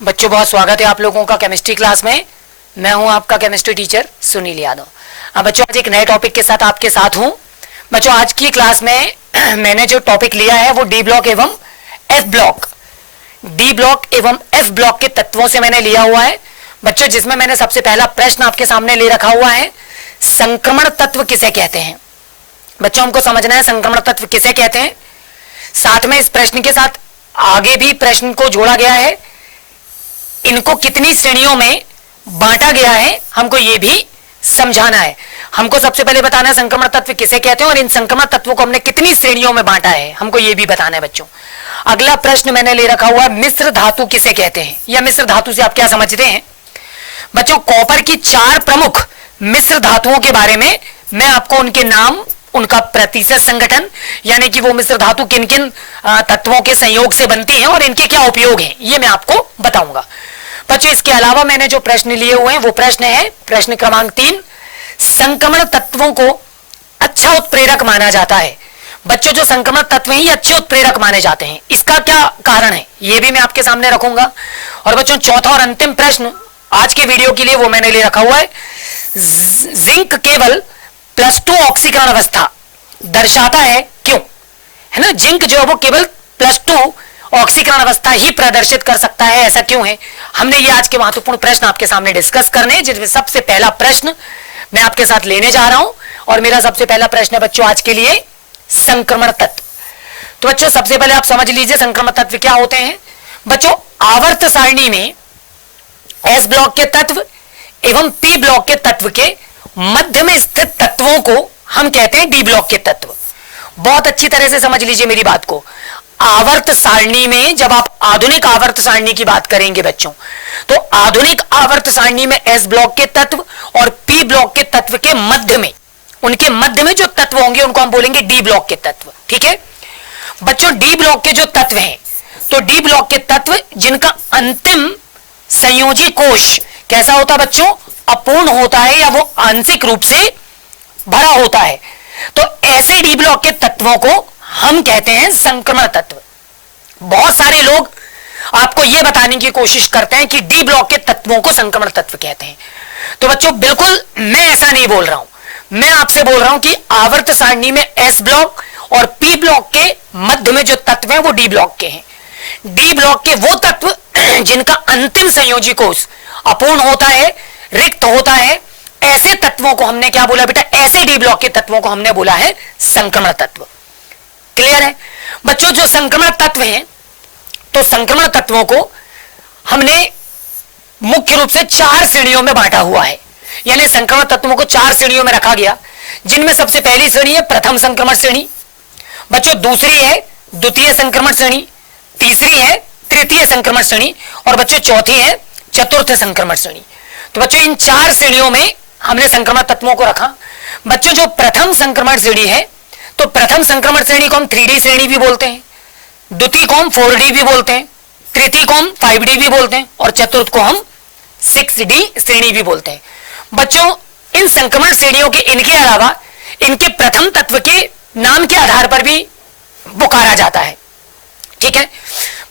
बच्चों बहुत स्वागत है आप लोगों का केमिस्ट्री क्लास में। मैं हूं आपका केमिस्ट्री टीचर सुनील यादव। अब बच्चों आज एक नए टॉपिक के साथ आपके साथ हूं। बच्चों आज की क्लास में मैंने जो टॉपिक लिया है वो डी ब्लॉक एवं एफ ब्लॉक के तत्वों से मैंने लिया हुआ है बच्चों, जिसमें मैंने सबसे पहला प्रश्न आपके सामने ले रखा हुआ है, संक्रमण तत्व किसे कहते हैं। बच्चों हमको समझना है संक्रमण तत्व किसे कहते हैं। साथ में इस प्रश्न के साथ आगे भी प्रश्न को जोड़ा गया है, इनको कितनी श्रेणियों में बांटा गया है हमको ये भी समझाना है। हमको सबसे पहले बताना है संक्रमण तत्व किसे कहते हैं और इन संक्रमण तत्वों को हमने कितनी श्रेणियों में बांटा है हमको ये भी बताना है बच्चों। अगला प्रश्न मैंने ले रखा हुआ मिश्र धातु किसे कहते हैं, या मिश्र धातु से आप क्या समझते हैं। बच्चों कॉपर की 4 प्रमुख मिश्र धातुओं के बारे में मैं आपको उनके नाम, उनका प्रतिशत संगठन, यानी कि वो मिश्र धातु किन किन तत्वों के संयोग से बनती हैं और इनके क्या उपयोग हैं, ये मैं आपको बताऊंगा बच्चों। इसके अलावा मैंने जो प्रश्न लिए हुए हैं वो प्रश्न है प्रश्न क्रमांक 3, संक्रमण तत्वों को अच्छा उत्प्रेरक माना जाता है। बच्चों जो संक्रमण तत्व हैं ये अच्छे उत्प्रेरक माने जाते हैं, इसका क्या कारण है ये भी मैं आपके सामने रखूंगा। और बच्चों चौथा और अंतिम प्रश्न आज के वीडियो के लिए वो मैंने ले रखा हुआ है, जिंक केवल +2 ऑक्सीकरण अवस्था दर्शाता है क्यों, है ना। जिंक जो है वो केवल +2 ऑक्सीकरण अवस्था ही प्रदर्शित कर सकता है, ऐसा क्यों है। हमने ये आज के महत्वपूर्ण प्रश्न आपके सामने डिस्कस करने हैं, जिसमें सबसे पहला प्रश्न मैं आपके साथ लेने जा रहा हूं और मेरा सबसे पहला प्रश्न है बच्चों आज के लिए संक्रमण तत्व। तो बच्चों सबसे पहले आप समझ लीजिए संक्रमण तत्व क्या होते हैं। बच्चों आवर्त सारणी में एस ब्लॉक के तत्व एवं पी ब्लॉक के तत्व के मध्य में स्थित तत्वों को हम कहते हैं डी ब्लॉक के तत्व। बहुत अच्छी तरह से समझ लीजिए मेरी बात को। आवर्त सारणी में जब आप आधुनिक आवर्त सारणी की बात करेंगे बच्चों, तो आधुनिक आवर्त सारणी में एस ब्लॉक के तत्व और पी ब्लॉक के तत्व के मध्य में, उनके मध्य में जो तत्व होंगे उनको हम बोलेंगे डी ब्लॉक के तत्व। ठीक है बच्चों, डी ब्लॉक के जो तत्व हैं, तो डी ब्लॉक के तत्व जिनका अंतिम संयोजी कोश कैसा होता है बच्चों, अपूर्ण होता है या वो आंशिक रूप से भरा होता है, तो ऐसे डी ब्लॉक के तत्वों को हम कहते हैं संक्रमण तत्व। बहुत सारे लोग आपको यह बताने की कोशिश करते हैं कि डी ब्लॉक के तत्वों को संक्रमण तत्व कहते हैं। तो बच्चों बिल्कुल मैं ऐसा नहीं बोल रहा हूं, मैं आपसे बोल रहा हूं कि आवर्त सारणी में एस ब्लॉक और पी ब्लॉक के मध्य में जो तत्व हैं वो डी ब्लॉक के हैं। डी ब्लॉक के वो तत्व जिनका अंतिम संयोजी कोश अपूर्ण होता है, रिक्त होता है, ऐसे तत्वों को हमने क्या बोला बेटा, ऐसे डी ब्लॉक के तत्वों को हमने बोला है संक्रमण तत्व। क्लियर है बच्चों। जो संक्रमण तत्व हैं, तो संक्रमण तत्वों को हमने मुख्य रूप से 4 श्रेणियों में बांटा हुआ है, यानी संक्रमण तत्वों को 4 श्रेणियों में रखा गया, जिनमें सबसे पहली श्रेणी है प्रथम संक्रमण श्रेणी, बच्चों दूसरी है द्वितीय संक्रमण श्रेणी, तीसरी है तृतीय संक्रमण श्रेणी और बच्चों चौथी है चतुर्थ संक्रमण श्रेणी। तो बच्चों इन 4 श्रेणियों में हमने संक्रमण तत्वों को रखा। बच्चों जो प्रथम संक्रमण श्रेणी है, तो प्रथम संक्रमण श्रेणी को हम 3D श्रेणी भी बोलते हैं, द्वितीय को हम 4D भी बोलते हैं, तृतीय को हम 5D भी बोलते हैं और चतुर्थ को हम 6D श्रेणी भी बोलते हैं। बच्चों इन संक्रमण श्रेणियों के इनके अलावा इनके प्रथम तत्व के नाम के आधार पर भी पुकारा जाता है। ठीक है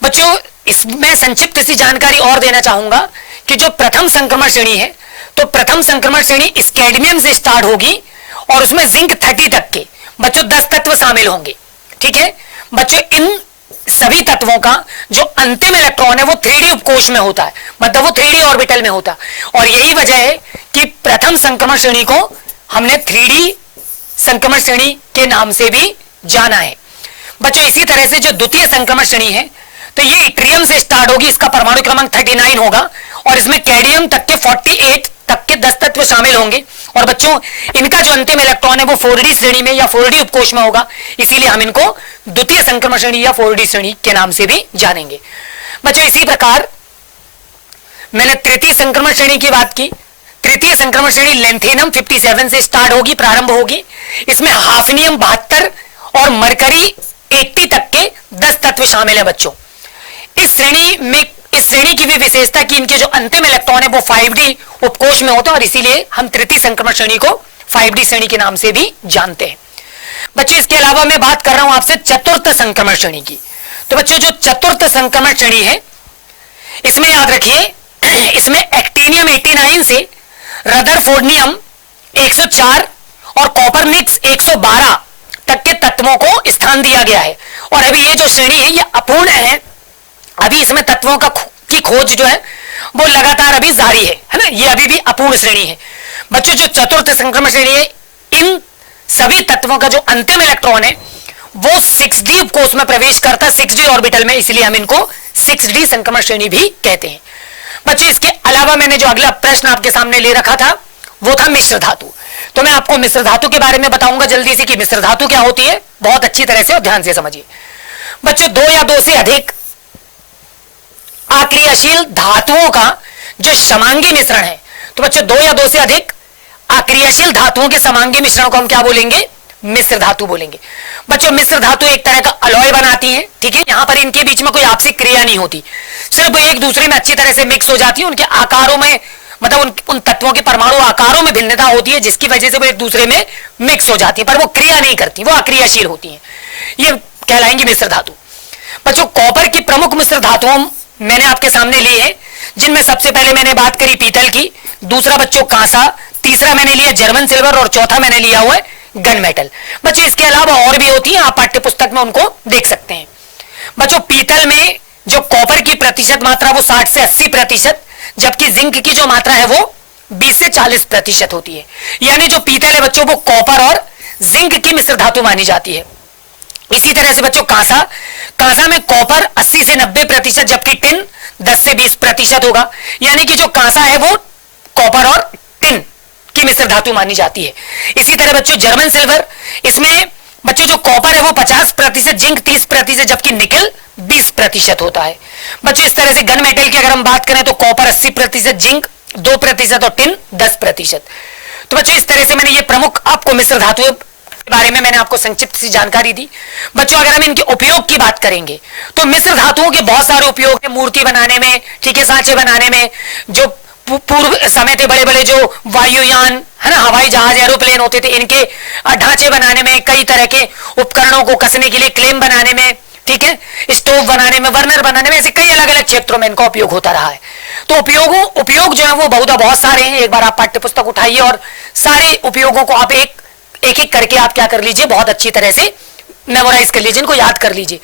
बच्चों, इसमें संक्षिप्त सी जानकारी और देना चाहूंगा कि जो प्रथम संक्रमण श्रेणी है, तो प्रथम संक्रमण श्रेणी स्कैडमियम से स्टार्ट होगी और उसमें जिंक 30 तक के बच्चों 10 तत्व शामिल होंगे। ठीक है बच्चों, इन सभी तत्वों का जो अंतिम इलेक्ट्रॉन है वो 3D उपकोश में होता है, मतलब वो 3D ऑर्बिटल में होता है, और यही वजह है कि प्रथम संक्रमण श्रेणी को हमने 3D संक्रमण श्रेणी के नाम से भी जाना है। बच्चों इसी तरह से जो द्वितीय संक्रमण श्रेणी है, तो ये इट्रियम से स्टार्ट होगी, इसका परमाणु क्रमांक 39 होगा और इसमें कैडमियम तक के 48 तक के 10 तत्व शामिल होंगे, और बच्चों इनका जो अंतिम इलेक्ट्रॉन है वो 4D श्रेणी में या 4D उपकोश में होगा, इसीलिए हम इनको द्वितीय संक्रमण श्रेणी या 4D श्रेणी के नाम से भी जानेंगे। बच्चों इसी प्रकार मैंने तृतीय संक्रमण श्रेणी की बात की। तृतीय संक्रमण श्रेणी लेंथेनम 57 से स्टार्ट होगी, प्रारंभ होगी, इसमें हाफनियम 72 और मरकरी 80 तक के 10 तत्व शामिल है। बच्चों इस श्रेणी की भी विशेषता कि इनके जो अंतिम इलेक्ट्रॉन है वो 5D उपकोश में होता है, और इसीलिए हम तृतीय संक्रमण श्रेणी को 5D श्रेणी के नाम से भी जानते हैं। बच्चों इसके अलावा मैं बात कर रहा हूं आपसे चतुर्थ संक्रमण श्रेणी की। तो बच्चों जो चतुर्थ संक्रमण श्रेणी है, इसमें याद रखिए, इसमें एक्टिनियम 89 से रदरफोर्डियम 104 और कॉपरनिक्स 112 तक के तत्वों को स्थान दिया गया है। और अभी ये जो श्रेणी है ये अपूर्ण है, अभी इसमें तत्वों की खोज जो है वो लगातार अभी जारी है ना, ये अभी भी अपूर्ण श्रेणी है। बच्चों जो चतुर्थ संक्रमण श्रेणी है, इन सभी तत्वों का जो अंतिम इलेक्ट्रॉन है वो 6d कोष में प्रवेश करता है, 6d ऑर्बिटल में, इसलिए हम इनको 6d संक्रमण श्रेणी भी कहते हैं। बच्चों इसके अलावा मैंने जो अगला प्रश्न आपके सामने ले रखा था वो था मिश्र धातु। तो मैं आपको मिश्र धातु के बारे में बताऊंगा जल्दी से कि मिश्र धातु क्या होती है, बहुत अच्छी तरह से और ध्यान से समझिए। बच्चों दो या दो से अधिक अक्रियाशील धातुओं का जो समांगी मिश्रण है, तो बच्चों दो या दो से अधिक अक्रियाशील धातुओं के समांगी मिश्रण को हम क्या बोलेंगे, मिश्र धातु बोलेंगे। बच्चों मिश्र धातु एक तरह का अलॉय बनाती है, ठीक है, यहां पर इनके बीच में कोई आपसी क्रिया नहीं होती, सिर्फ एक दूसरे में अच्छी तरह से मिक्स हो जाती है। उनके आकारों में मतलब उन तत्वों के परमाणु आकारों में भिन्नता होती है जिसकी वजह से वो एक दूसरे में मिक्स हो जाती है, पर वो क्रिया नहीं करती, वो अक्रियाशील होती है, ये कहलाएंगी मिश्र धातु। बच्चों कॉपर की प्रमुख मिश्र धातुओं मैंने आपके सामने ली है, जिनमें सबसे पहले मैंने बात करी पीतल की, दूसरा बच्चों कांसा, तीसरा मैंने लिया जर्मन सिल्वर और चौथा मैंने लिया हुआ है गन मेटल। बच्चों इसके अलावा और भी होती है, आप पाठ्य पुस्तक में उनको देख सकते हैं। बच्चों पीतल में जो कॉपर की प्रतिशत मात्रा वो 60 से 80%, जबकि जिंक की जो मात्रा है वो 20 से 40% होती है। यानी जो पीतल है बच्चों वो कॉपर और जिंक की मिश्र धातु मानी जाती है। इसी तरह से बच्चों कांसा में कॉपर 80 से 90%, जबकि टिन 10 से 20% होगा। यानी कि जो कांसा है वो कॉपर और टिन की मिश्र धातु मानी जाती है। इसी तरह बच्चों जर्मन सिल्वर, इसमें बच्चों जो कॉपर है वो 50%, जिंक 30%, जबकि निकल 20% होता है। बच्चों इस तरह से गन मेटल की अगर हम बात करें तो कॉपर 80%, जिंक 2% और टिन 10%। तो बच्चों इस तरह से मैंने ये प्रमुख आपको मिश्र धातुओं के बारे में मैंने आपको संक्षिप्त सी जानकारी दी। बच्चों अगर हम इनके उपयोग की बात करेंगे तो मिश्र धातुओं के बहुत सारे उपयोग है, मूर्ति बनाने में, ठीक है, सांचे बनाने में, जो पूर्व समय थे बड़े बड़े जो वायुयान है ना, हवाई जहाज एरोप्लेन होते थे, इनके ढांचे बनाने में, कई तरह के उपकरणों को कसने के लिए क्लेम बनाने में, ठीक है, स्टोव बनाने में, बर्नर बनाने में, ऐसे कई अलग अलग क्षेत्रों में इनका उपयोग होता रहा है। तो उपयोग जो है वो बहुत सारे हैं। एक बार आप पाठ्य पुस्तक उठाइए और सारे उपयोगों को आप एक एक करके आप क्या कर लीजिए, बहुत अच्छी तरह से मेमोराइज कर लीजिए, इनको याद कर लीजिए।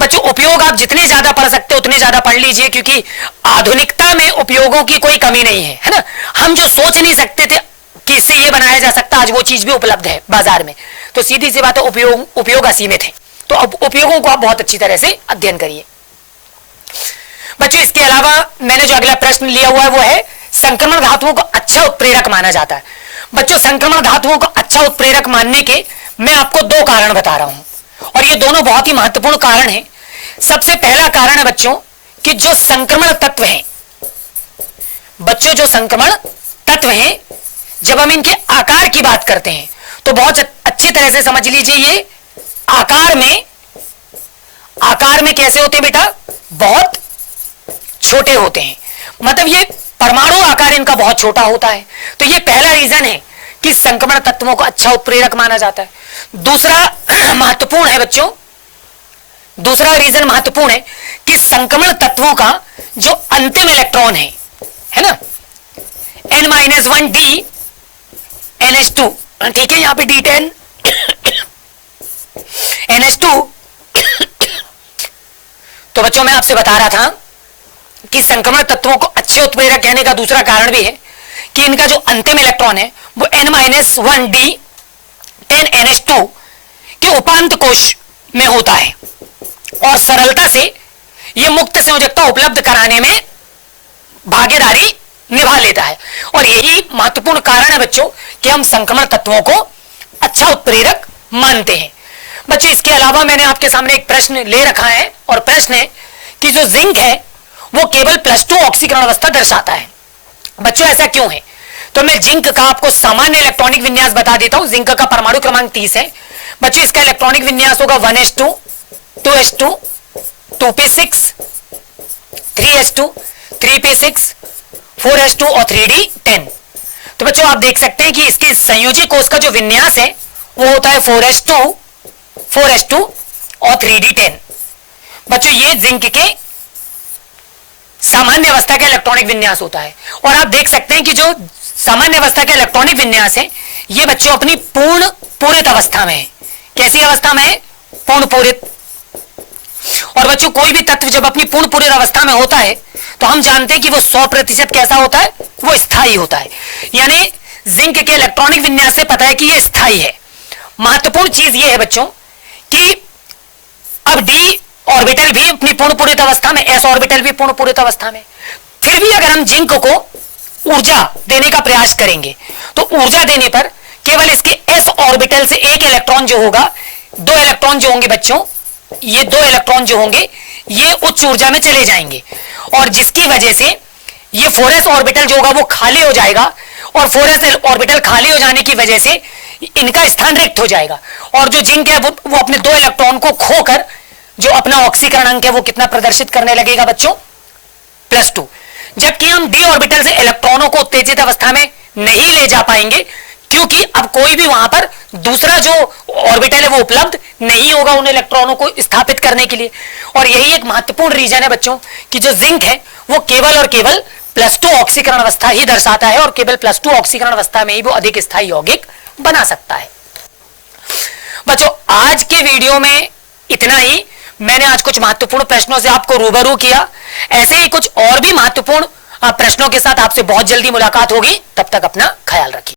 बच्चों उपयोग आप जितने ज्यादा पढ़ सकते हो उतने ज्यादा पढ़ लीजिए, क्योंकि आधुनिकता में उपयोगों की कोई कमी नहीं है ना। हम जो सोच नहीं सकते थे कि इससे ये बनाया जा सकता, आज वो चीज भी उपलब्ध है बाजार में। तो सीधी सी बात है, उपयोग असीमित है। तो अब उपयोगों को आप बहुत अच्छी तरह से अध्ययन करिए। बच्चों इसके अलावा मैंने जो अगला प्रश्न लिया हुआ है वो है संक्रमण धातुओं को अच्छा उत्प्रेरक माना जाता है। बच्चों संक्रमण धातुओं को अच्छा उत्प्रेरक मानने के मैं आपको दो कारण बता रहा हूं, और ये दोनों बहुत ही महत्वपूर्ण कारण हैं। सबसे पहला कारण है बच्चों कि जो संक्रमण तत्व हैं, बच्चों जो संक्रमण तत्व हैं, जब हम इनके आकार की बात करते हैं तो बहुत अच्छी तरह से समझ लीजिए, ये आकार में कैसे होते हैं बेटा, बहुत छोटे होते हैं। मतलब ये परमाणु आकार इनका बहुत छोटा होता है। तो ये पहला रीजन है कि संक्रमण तत्वों को अच्छा उत्प्रेरक माना जाता है। दूसरा महत्वपूर्ण है बच्चों, दूसरा रीजन महत्वपूर्ण है कि संक्रमण तत्वों का जो अंतिम इलेक्ट्रॉन है ना, N-1d NH2, ठीक है, यहां पे D10 NH2। तो बच्चों मैं आपसे बता रहा था कि संक्रमण तत्वों को अच्छे उत्प्रेरक कहने का दूसरा कारण भी है कि इनका जो अंतिम इलेक्ट्रॉन है वो N-1d 10 NH2 के उपांत कोश में होता है और सरलता से यह मुक्त संयोजकता उपलब्ध कराने में भागीदारी निभा लेता है। और यही महत्वपूर्ण कारण है बच्चों कि हम संक्रमण तत्वों को अच्छा उत्प्रेरक मानते हैं। बच्चों इसके अलावा मैंने आपके सामने एक प्रश्न ले रखा है, और प्रश्न है कि जो जिंक है वो केवल +2 ऑक्सीकरण अवस्था दर्शाता है। बच्चों ऐसा क्यों है? तो मैं जिंक का आपको सामान्य इलेक्ट्रॉनिक विन्यास बता देता हूं। जिंक का परमाणु क्रमांक 30 है बच्चों। इसका इलेक्ट्रॉनिक विन्यास होगा 1s2 2s2 2p6 3s2 3p6 4s2 और 3d10। तो बच्चों आप देख सकते हैं कि इसके संयोजी कोष का जो विन्यास है वो होता है 4s2 और 3d10। बच्चों ये जिंक के सामान्य अवस्था का इलेक्ट्रॉनिक विन्यास होता है। और आप देख सकते हैं कि जो सामान्य अवस्था का इलेक्ट्रॉनिक विन्यास है, ये बच्चों अपनी पूर्ण पूरित अवस्था में है। कैसी अवस्था में है? पूर्ण पूरित। और बच्चों कोई भी तत्व जब अपनी पूर्ण पूरित अवस्था में होता है तो हम जानते हैं कि वो 100% कैसा होता है? वो स्थायी होता है। यानी जिंक के इलेक्ट्रॉनिक विन्यास से पता है कि ये स्थायी है। महत्वपूर्ण चीज ये है बच्चों कि अब डी ऑर्बिटल भी अपनी पूर्ण पूरित अवस्था में, एस ऑर्बिटल भी पूर्ण पूरित अवस्था में। फिर भी अगर हम जिंक को ऊर्जा देने का प्रयास करेंगे तो ऊर्जा देने पर केवल इसके एस ऑर्बिटल से एक इलेक्ट्रॉन जो होगा, 2 इलेक्ट्रॉन जो होंगे बच्चों, ये 2 इलेक्ट्रॉन जो होंगे ये उच्च ऊर्जा में चले जाएंगे और जिसकी वजह से ये 4s ऑर्बिटल जो होगा वो खाली हो जाएगा और 4s ऑर्बिटल खाली हो जाने की वजह से इनका स्थान रिक्त हो जाएगा और जो जिंक है वो अपने 2 इलेक्ट्रॉन को खोकर जो अपना ऑक्सीकरण अंक है वो कितना प्रदर्शित करने लगेगा बच्चों? +2। जबकि हम डी ऑर्बिटल से इलेक्ट्रॉनों को उत्तेजित अवस्था में नहीं ले जा पाएंगे क्योंकि अब कोई भी वहां पर दूसरा जो ऑर्बिटल है वो उपलब्ध नहीं होगा उन इलेक्ट्रॉनों को स्थापित करने के लिए। और यही एक महत्वपूर्ण रीजन है बच्चों कि जो जिंक है वो केवल और केवल +2 ऑक्सीकरण अवस्था ही दर्शाता है और केवल +2 ऑक्सीकरण अवस्था में ही वो अधिक स्थायी यौगिक बना सकता है। बच्चों आज के वीडियो में इतना ही। मैंने आज कुछ महत्वपूर्ण प्रश्नों से आपको रूबरू किया। ऐसे ही कुछ और भी महत्वपूर्ण प्रश्नों के साथ आपसे बहुत जल्दी मुलाकात होगी। तब तक अपना ख्याल रखिए।